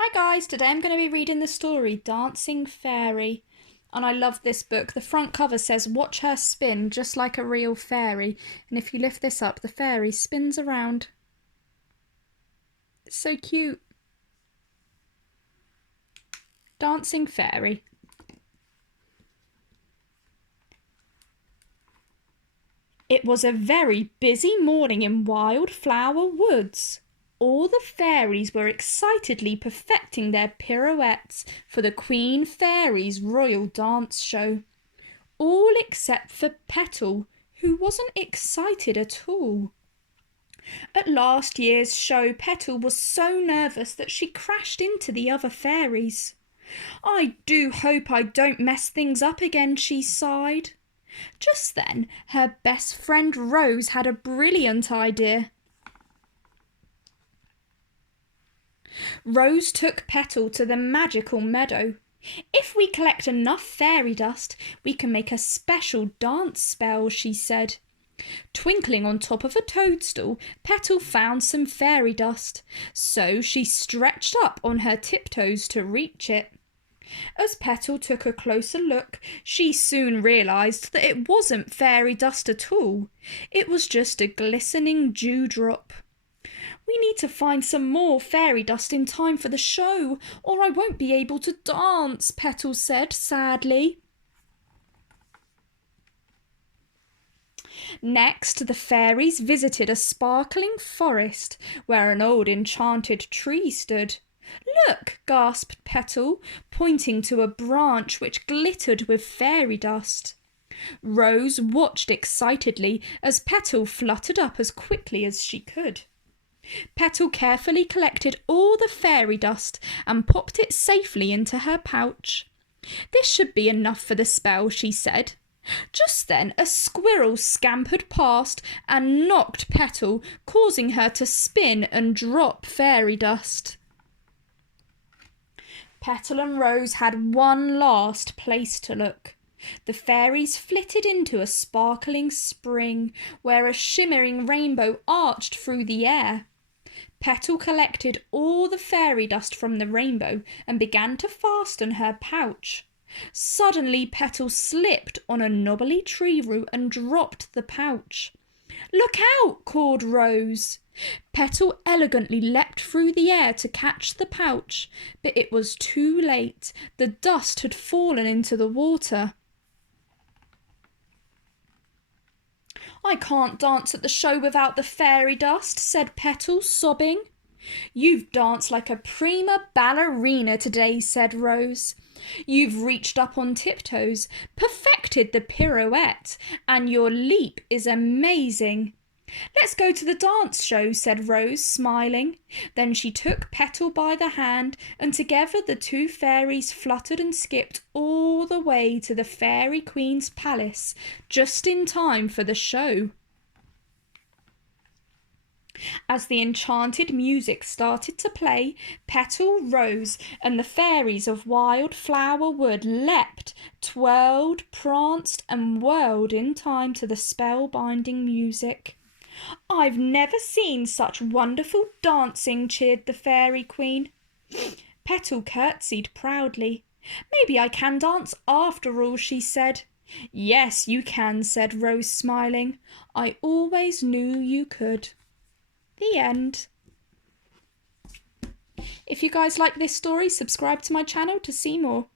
Hi guys, today I'm going to be reading the story Dancing Fairy. And I love this book. The front cover says, "Watch her spin just like a real fairy." And if you lift this up, the fairy spins around. It's so cute. Dancing Fairy. It was a very busy morning in Wildflower Woods. All the fairies were excitedly perfecting their pirouettes for the Queen Fairy's royal dance show. All except for Petal, who wasn't excited at all. At last year's show, Petal was so nervous that she crashed into the other fairies. "I do hope I don't mess things up again," she sighed. Just then, her best friend Rose had a brilliant idea. Rose took Petal to the magical meadow. "If we collect enough fairy dust, we can make a special dance spell," she said. Twinkling on top of a toadstool, Petal found some fairy dust, so she stretched up on her tiptoes to reach it. As Petal took a closer look, she soon realised that it wasn't fairy dust at all. It was just a glistening dewdrop. "We need to find some more fairy dust in time for the show, or I won't be able to dance," Petal said sadly. Next, the fairies visited a sparkling forest where an old enchanted tree stood. "Look," gasped Petal, pointing to a branch which glittered with fairy dust. Rose watched excitedly as Petal fluttered up as quickly as she could. Petal carefully collected all the fairy dust and popped it safely into her pouch. "This should be enough for the spell," she said. Just then a squirrel scampered past and knocked Petal, causing her to spin and drop fairy dust. Petal and Rose had one last place to look. The fairies flitted into a sparkling spring where a shimmering rainbow arched through the air. Petal collected all the fairy dust from the rainbow and began to fasten her pouch. Suddenly Petal slipped on a knobbly tree root and dropped the pouch. "Look out!" called Rose. Petal elegantly leapt through the air to catch the pouch, but it was too late. The dust had fallen into the water. "I can't dance at the show without the fairy dust," said Petal, sobbing. "You've danced like a prima ballerina today," said Rose. "You've reached up on tiptoes, perfected the pirouette, and your leap is amazing." "Let's go to the dance show," said Rose, smiling. Then she took Petal by the hand, and together the two fairies fluttered and skipped all the way to the Fairy Queen's palace, just in time for the show. As the enchanted music started to play, Petal, Rose, and the fairies of Wildflower Wood leapt, twirled, pranced, and whirled in time to the spellbinding music. "I've never seen such wonderful dancing," cheered the Fairy Queen. Petal curtsied proudly. "Maybe I can dance after all," she said. "Yes, you can," said Rose, smiling. "I always knew you could." The end. If you guys like this story, subscribe to my channel to see more.